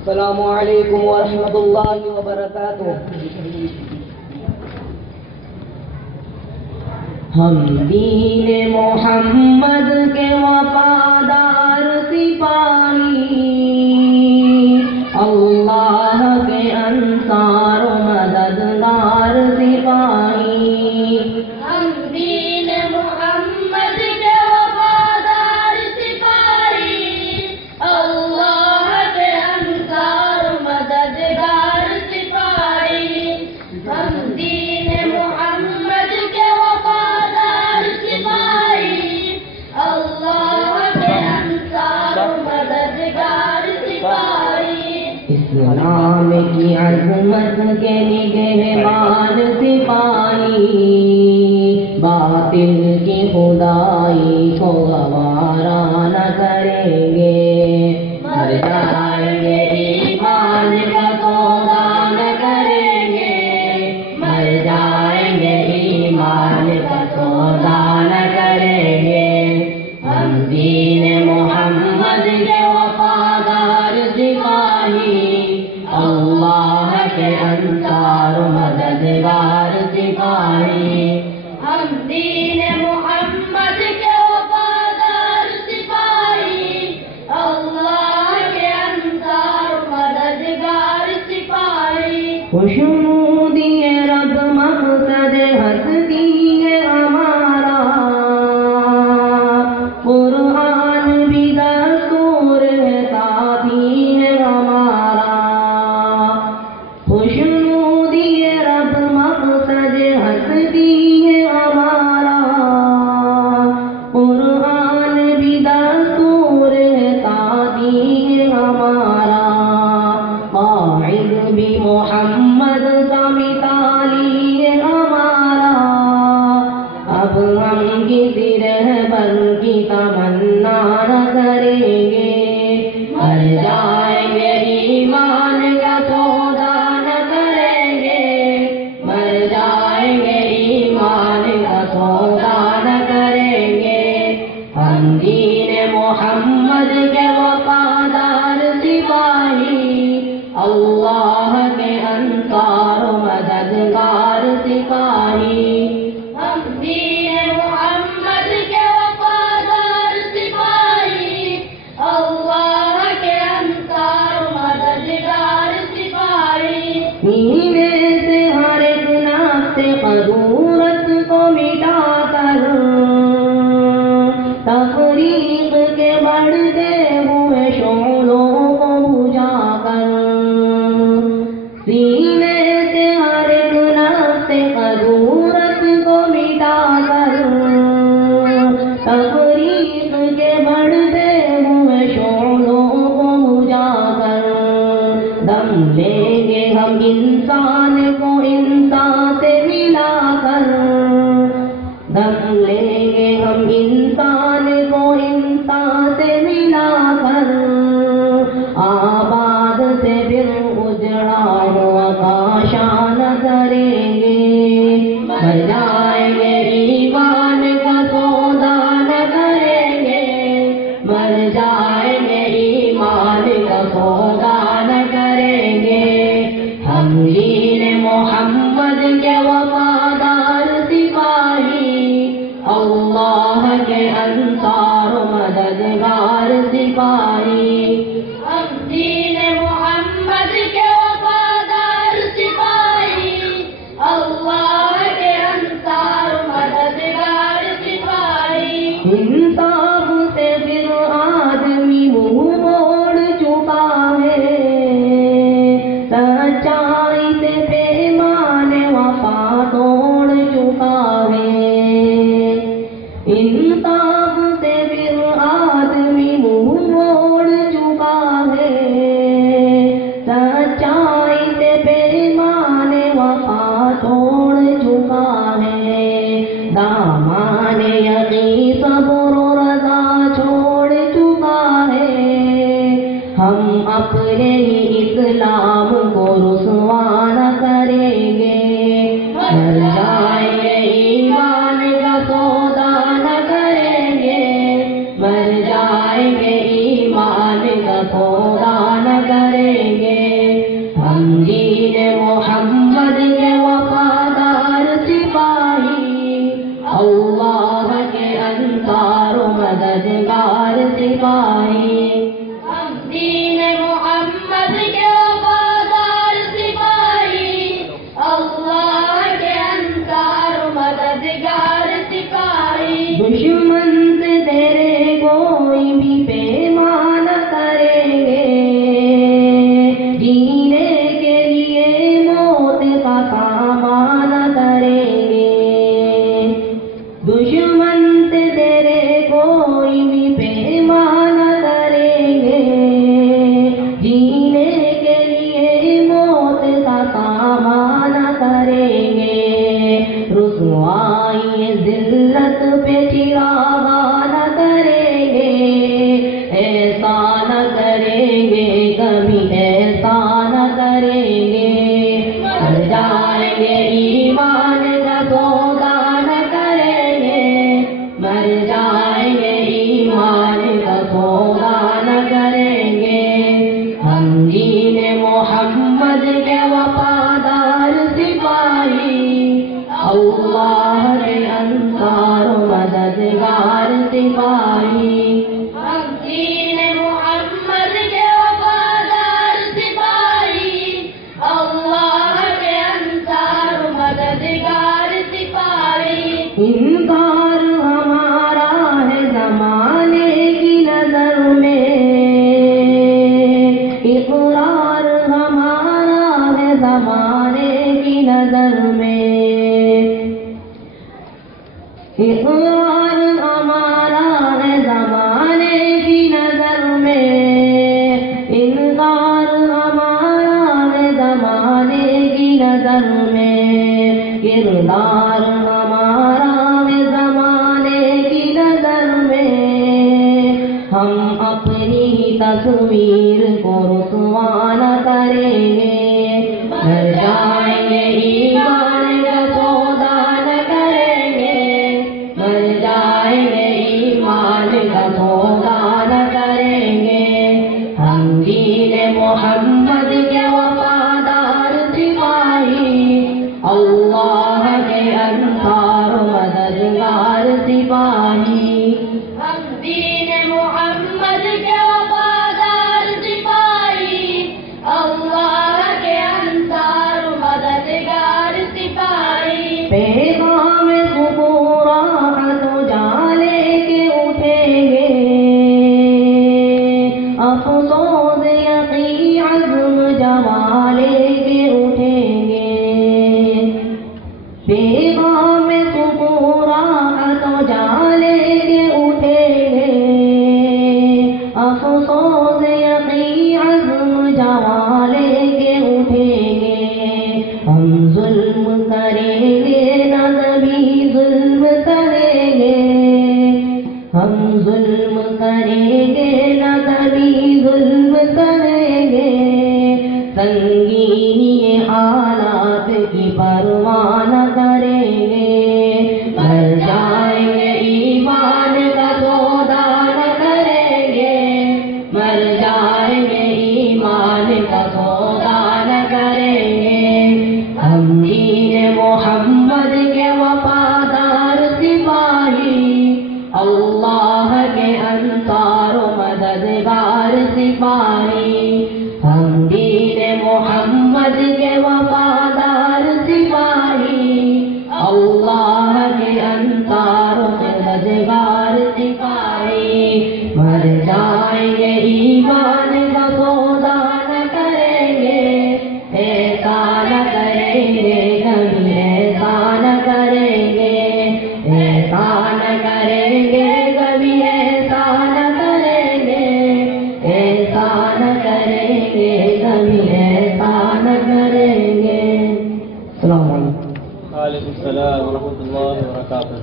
السلام علیکم ورحمۃ اللہ وبرکاتہ۔ ہم دین محمد کے وفادار سپاہی، اللہ کے انصار و مددگار سپاہی۔ ہم دین محمد کے وفادار سپاہی، اللہ کے انصار و مددگار سپاہی۔ ہم دین محمد کے وفادار سپاہی، اللہ کے انصار و مددگار سپاہی۔ اسلام کی عظمت کے نگہبان سپاہی، باطل کی خدائی کو گوارا نہ کریں گے، مر جائیں گے ایمان کا سودا نہ کریں گے، مر جائیں گے ایمان کا سودا نہ کریں گے۔ ہم دین محمد کے وفادار سپاہی، اللہ کے انصار و مددگار سپاہی۔ ہم دین محمد کے وفادار سپاہی، اللہ کے انصار و مددگار سپاہی۔ خوشنودی رب مقصد ہستی ہے ہمارا، قرآن بھی دستور ہے ساتھی ہے ہمارا۔ خوشنودی رب مقصد ہستی ہے ہمارا، قرآن بھی دستور ہے ساتھی ہے ہمارا۔ قائد بھی محمد کا مثالی ہے ہمارا، اب ہم کسی رہبر کی تمنا نہ کریں گے، مر جائیں گے ایمان کا سودا نہ کریں گے، مر جائیں گے ایمان کا سودا نہ کریں گے۔ ہم دین محمد کے وفادار سپاہی، اللہ کے انصار و مددگار سپاہی۔ ہم دین محمد کے وفادار سپاہی، اللہ کے انصار و مددگار سپاہی۔ سینے سے ہر ایک نفس قدورت کو مٹا کر، تفریق کے بڑھتے ہوئے شعلوں کو بجھا کر، سینے سے ہر ایک نفس قدورت کو مٹا کر، تفریق کے بڑھتے ہوئے شعلوں کو بجھا کر، دم لیں گے ہم انسان کو انسان سے ملا کر، دم لیں گے ہم انسان کو انسان سے ملا کر، آباد سے پھر اجڑا ہوا کاشان کریں گے، مر جائیں گے ایمان کا سودا نہ کریں گے، مر جائیں گے ایمان کا سودا نہ کریں گے۔ ہم دین محمد کے وفادار سپاہی، اللہ کے انصار و مددگار سپاہی۔ ہم دین محمد کے وفادار سپاہی، اللہ کے انصار و مددگار سپاہی۔ انصاف سے پھر آدمی منہ موڑ چکا ہے، سچائی سے پیمان وفا توڑ چکا ہے، انصاف سے پھر آدمی منہ موڑ چکا ہے، سچائی سے پیمان وفا توڑ چکا ہے، دامان یقین صبر و رضا چھوڑ چکا ہے، ہم اپنے ہی اسلام کو رسوا نہ کریں گے، مر جائیں گے ایمان کا سودا نہ کریں گے، مر جائیں گے ایمان کا سودا نہ کریں اقرار ہمارا ہے زمانے کی نظر میں، اقرار ہمارا ہے زمانے کی نظر میں، انکار ہمارا ہے زمانے کی نظر میں، کردار ہمارا ہے زمانے کی نظر میں، ہم اپنی تصویر کو رسوا نہ کریں گے، مر جائیں گے ایمان کا سودا نہ کریں گے، مر جائیں گے ایمان کا سودا نہ کریں گے، ہم دین محمد کے وفادار سپاہی، اللہ کے انصار مددگار سپاہی، ہم دین محمد کے وفادار سپاہی، اللہ کے انصار مددگار سپاہی، پیغام قبورات اجالے کے اٹھیں گے، افسوس یقین عزم جوالے کے اٹھیں گے، پیغام قبورات اجالے کے اٹھیں گے، افسوس یقین عزم جوالے کے اٹھیں گے، ہم ظلم کریں گے نہ کبھی ظلم کریں گے، ہم ظلم کریں گے نہ کبھی ظلم کریں گے، سنگینی حالات کی پرواہ نہ کریں گے، مر جائیں گے ایمان کا سودا نہ کریں گے، مر جائیں گے ایمان کا سودا نہ کریں گے، ہم دین محمد کے وفادار سپاہی، اللہ کے انصار و مددگار سپاہی، ہم دین محمد کے وفادار سپاہی، اللہ کے انصار و مددگار سپاہی، مر جائیں گے ایمان کا سودا نہ کریں گے، ایسا نہ کریں گے کبھی، ایسا نہ کریں گے، ایسا نہ کریں گے کبھی، ایسا نہ کریں گے، ایسا نہ کریں گے کبھی، ایسا نہ کریں گے۔ السلام علیکم۔ وعلیکم السلام ورحمۃ اللہ وبرکاتہ۔